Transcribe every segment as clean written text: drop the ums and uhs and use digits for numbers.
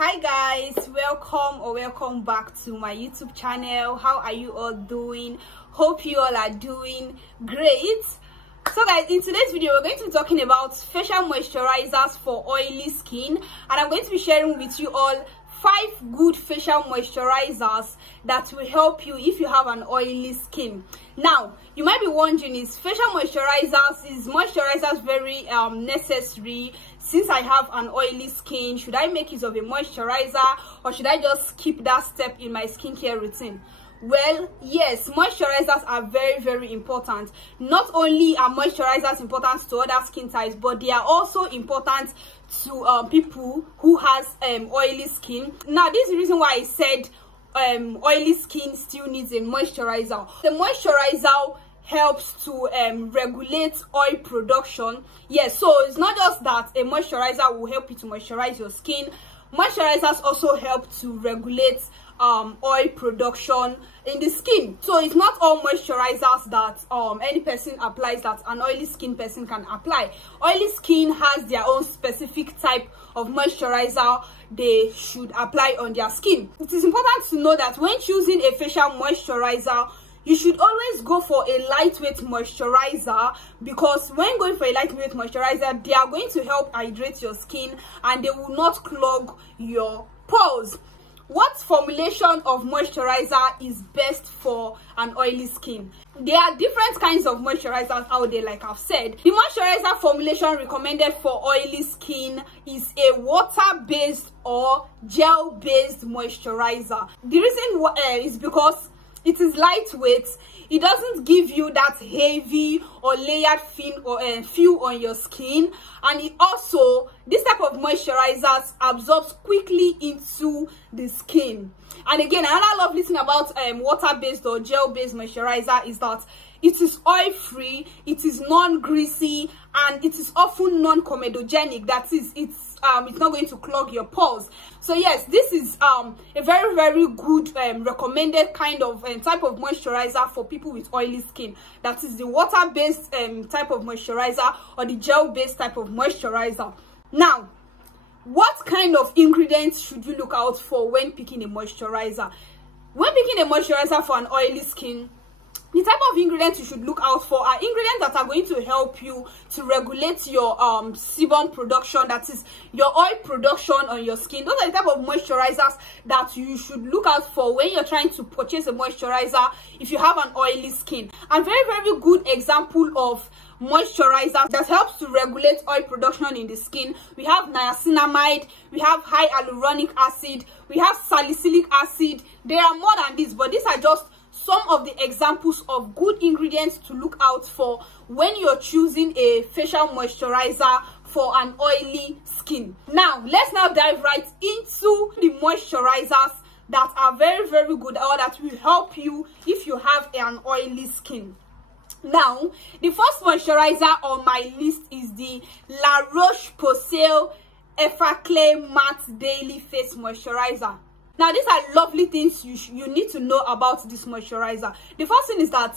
Hi guys, welcome back to my YouTube channel. How are you all doing? Hope you all are doing great. So guys, in today's video we're going to be talking about facial moisturizers for oily skin, and I'm going to be sharing with you all 5 good facial moisturizers that will help you if you have an oily skin. Now you might be wondering, is moisturizers very necessary? Since I have an oily skin, should I make use of a moisturizer, or should I just skip that step in my skincare routine? Well, yes, moisturizers are very important. Not only are moisturizers important to other skin types, but they are also important to people who has oily skin. Now this is the reason why I said oily skin still needs a moisturizer. The moisturizer helps to regulate oil production. Yes, so it's not just that a moisturizer will help you to moisturize your skin. Moisturizers also help to regulate oil production in the skin. So it's not all moisturizers that any person applies that an oily skin person can apply. Oily skin has their own specific type of moisturizer they should apply on their skin. It is important to know that when choosing a facial moisturizer, you should always go for a lightweight moisturizer, because when going for a lightweight moisturizer, they are going to help hydrate your skin and they will not clog your pores. What formulation of moisturizer is best for an oily skin? There are different kinds of moisturizers out there, like I've said. The moisturizer formulation recommended for oily skin is a water-based or gel-based moisturizer. The reason is because it is lightweight. It doesn't give you that heavy or layered feel on your skin, and it also, this type of moisturizers absorbs quickly into the skin. And again, another lovely thing about water-based or gel-based moisturizer is that it is oil-free, it is non-greasy, and it is often non-comedogenic. That is, it's not going to clog your pores. So yes, this is a very good recommended kind of type of moisturizer for people with oily skin. That is the water-based type of moisturizer or the gel-based type of moisturizer. Now, what kind of ingredients should you look out for when picking a moisturizer? When picking a moisturizer for an oily skin, the type of ingredients you should look out for are ingredients that are going to help you to regulate your sebum production, that is your oil production on your skin. Those are the type of moisturizers that you should look out for when you're trying to purchase a moisturizer if you have an oily skin. And very good example of moisturizer that helps to regulate oil production in the skin, we have niacinamide, we have high hyaluronic acid, we have salicylic acid. There are more than this, but these are just some of the examples of good ingredients to look out for when you're choosing a facial moisturizer for an oily skin. Now let's dive right into the moisturizers that are very good, or that will help you if you have an oily skin. Now the first moisturizer on my list is the Roche Posay Effaclar Matte Daily Face Moisturizer. Now these are lovely things you need to know about this moisturizer. The first thing is that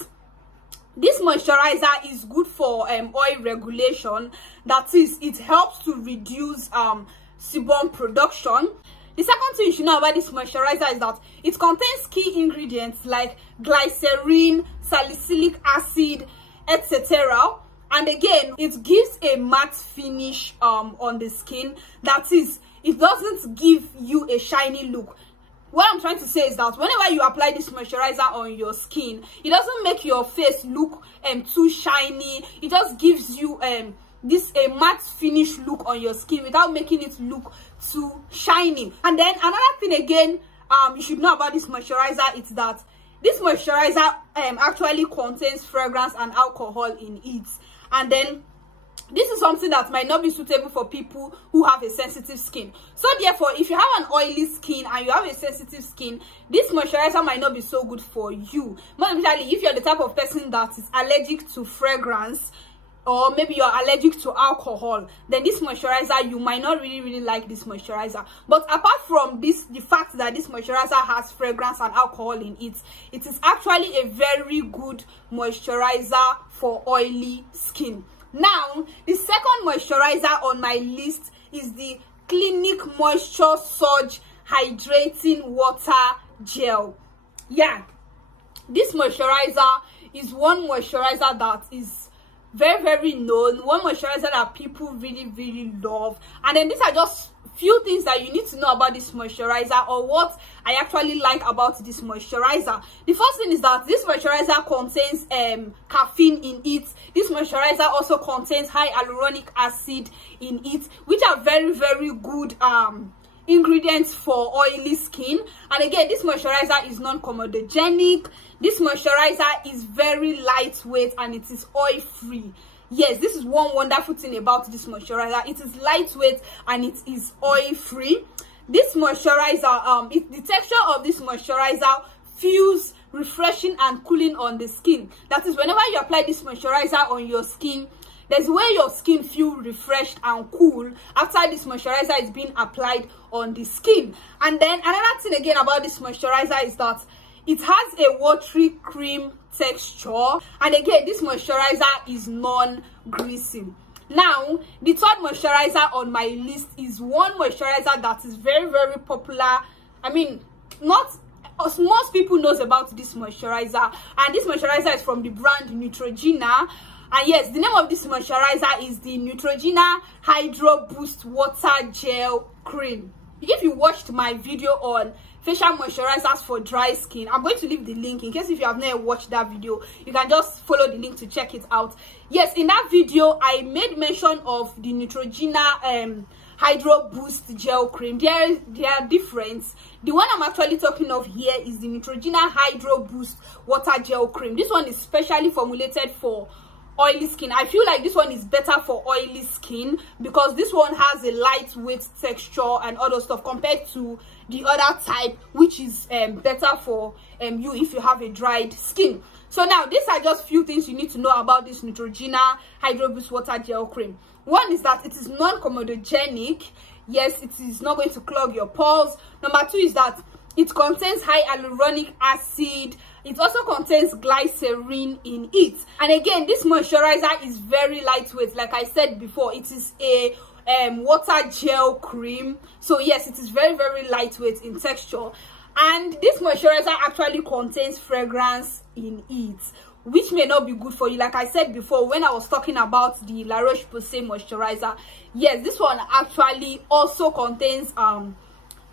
this moisturizer is good for oil regulation. That is, it helps to reduce sebum production. The second thing you should know about this moisturizer is that it contains key ingredients like glycerin, salicylic acid, etc. And again, it gives a matte finish on the skin. That is, it doesn't give you a shiny look. What I'm trying to say is that whenever you apply this moisturizer on your skin, it doesn't make your face look too shiny. It just gives you this matte finish look on your skin without making it look too shiny. And then another thing again you should know about this moisturizer is that this moisturizer actually contains fragrance and alcohol in it. And then this is something that might not be suitable for people who have a sensitive skin. So therefore, if you have an oily skin and you have a sensitive skin, this moisturizer might not be so good for you. More especially if you're the type of person that is allergic to fragrance, or maybe you're allergic to alcohol, then this moisturizer, you might not really like this moisturizer. But apart from this, the fact that this moisturizer has fragrance and alcohol in it, it is actually a very good moisturizer for oily skin. Now, the second moisturizer on my list is the Clinique Moisture Surge Hydrating Water Gel. Yeah, this moisturizer is one moisturizer that is very known, one moisturizer that people really love. And then these are just few things that you need to know about this moisturizer, or what I actually like about this moisturizer. The first thing is that this moisturizer contains caffeine in it. This moisturizer also contains high hyaluronic acid in it, which are very good ingredients for oily skin. And again, this moisturizer is non-comedogenic. This moisturizer is very lightweight and it is oil free. Yes, this is one wonderful thing about this moisturizer. It is lightweight and it is oil free. This moisturizer, the texture of this moisturizer feels refreshing and cooling on the skin. That is, whenever you apply this moisturizer on your skin, there's where your skin feel refreshed and cool after this moisturizer is being applied on the skin. And then another thing again about this moisturizer is that it has a watery cream texture, and again, this moisturizer is non-greasy. Now, the third moisturizer on my list is one moisturizer that is very popular. I mean, not most people knows about this moisturizer, and this moisturizer is from the brand Neutrogena. And yes, the name of this moisturizer is the Neutrogena Hydro Boost Water Gel Cream. If you watched my video on facial moisturizers for dry skin, I'm going to leave the link in case if you have never watched that video, you can just follow the link to check it out. Yes, in that video I made mention of the Neutrogena Hydro Boost Gel Cream. They are different. The one I'm actually talking of here is the Neutrogena Hydro Boost Water Gel Cream. This one is specially formulated for oily skin. I feel like this one is better for oily skin because this one has a lightweight texture and other stuff compared to the other type, which is better for you if you have a dried skin. So now these are just few things you need to know about this Neutrogena Hydro Boost Water Gel Cream. One is that it is non-comedogenic. Yes, it is not going to clog your pores. Number two is that it contains high hyaluronic acid. It also contains glycerin in it. And again, this moisturizer is very lightweight. Like I said before, it is a water gel cream. So yes, it is very lightweight in texture. And this moisturizer actually contains fragrance in it, which may not be good for you. Like I said before when I was talking about the Roche Posay moisturizer, yes, this one actually also contains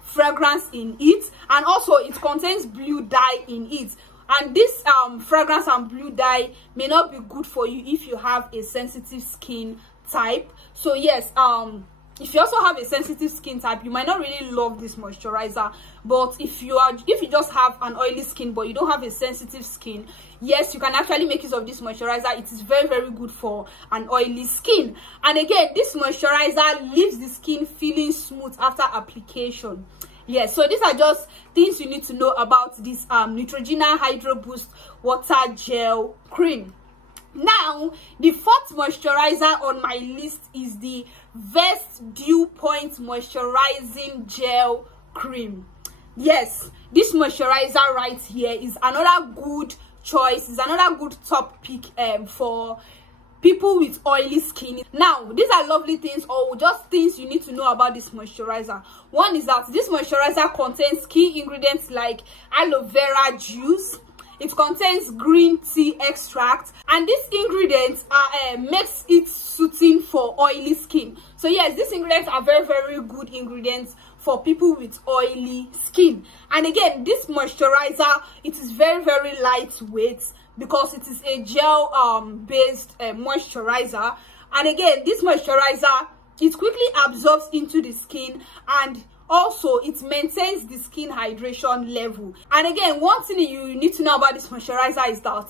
fragrance in it, and also it contains blue dye in it. And this fragrance and blue dye may not be good for you if you have a sensitive skin type. So yes, if you also have a sensitive skin type, you might not really love this moisturizer. But if you just have an oily skin but you don't have a sensitive skin, yes, you can actually make use of this moisturizer. It is very good for an oily skin. And again, this moisturizer leaves the skin feeling smooth after application. Yes, so these are just things you need to know about this Neutrogena Hydro Boost Water Gel Cream. Now, the fourth moisturizer on my list is the Vest Dew Point Moisturizing Gel Cream. Yes, this moisturizer right here is another good choice. It's another good top pick for people with oily skin. Now, these are lovely things, or just things you need to know about this moisturizer. One is that this moisturizer contains key ingredients like aloe vera juice. It contains green tea extract, and these ingredients makes it suiting for oily skin. So yes, these ingredients are very good ingredients for people with oily skin. And again, this moisturizer, it is very lightweight because it is a gel based moisturizer. And again, this moisturizer, it quickly absorbs into the skin, and also it maintains the skin hydration level. And again, one thing you need to know about this moisturizer is that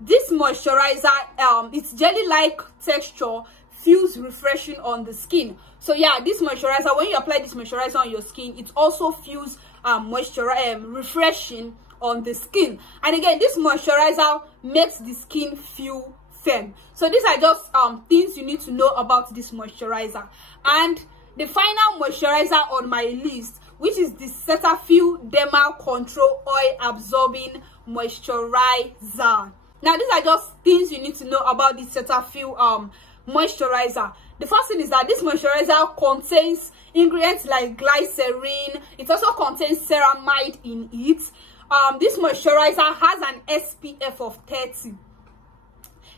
this moisturizer, its jelly like texture feels refreshing on the skin. So yeah, this moisturizer, when you apply this moisturizer on your skin, it also feels refreshing on the skin. And again, this moisturizer makes the skin feel firm. So these are just things you need to know about this moisturizer. And the final moisturizer on my list, which is the Cetaphil Derma Control Oil Absorbing Moisturizer. Now, these are just things you need to know about this Cetaphil moisturizer. The first thing is that this moisturizer contains ingredients like glycerin. It also contains ceramide in it. This moisturizer has an SPF of 30.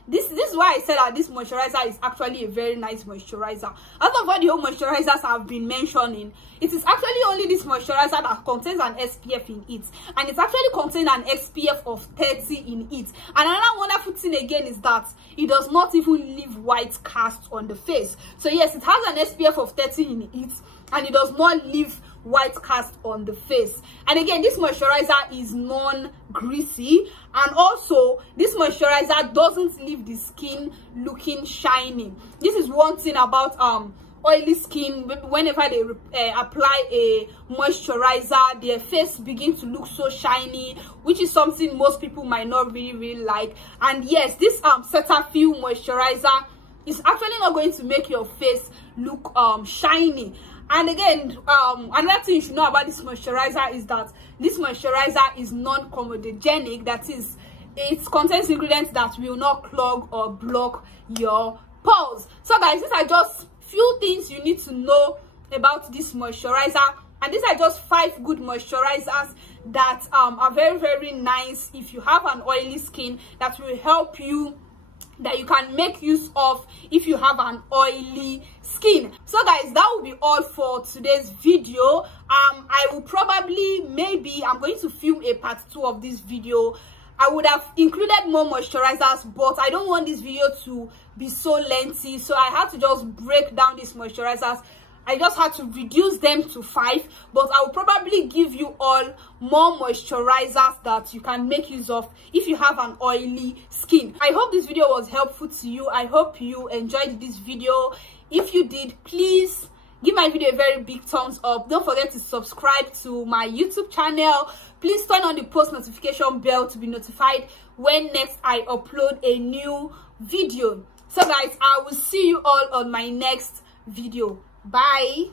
This is why I said that this moisturizer is actually a very nice moisturizer. Out of all the whole moisturizers I've been mentioning, it is actually only this moisturizer that contains an SPF in it, and it's actually contains an SPF of 30 in it. And another wonderful thing again is that it does not even leave white cast on the face. So yes, it has an SPF of 30 in it, and it does not leave white cast on the face. And again, this moisturizer is non-greasy, and also this moisturizer doesn't leave the skin looking shiny. This is one thing about oily skin. Whenever they apply a moisturizer, their face begins to look so shiny, which is something most people might not really like. And yes, this Cetaphil moisturizer is actually not going to make your face look shiny. And again, another thing you should know about this moisturizer is that this moisturizer is non-comedogenic. That is, it contains ingredients that will not clog or block your pores. So guys, these are just few things you need to know about this moisturizer, and these are just 5 good moisturizers that are very, very nice if you have an oily skin, that will help you, that you can make use of if you have an oily skin. So guys, that will be all for today's video. I will probably, maybe I'm going to film a part 2 of this video. I would have included more moisturizers, but I don't want this video to be so lengthy, so I had to just break down these moisturizers. I just had to reduce them to 5, but I will probably give you all more moisturizers that you can make use of if you have an oily skin. I hope this video was helpful to you. I hope you enjoyed this video. If you did, please give my video a very big thumbs up. Don't forget to subscribe to my YouTube channel. Please turn on the post notification bell to be notified when next I upload a new video. So guys, I will see you all on my next video. Bye.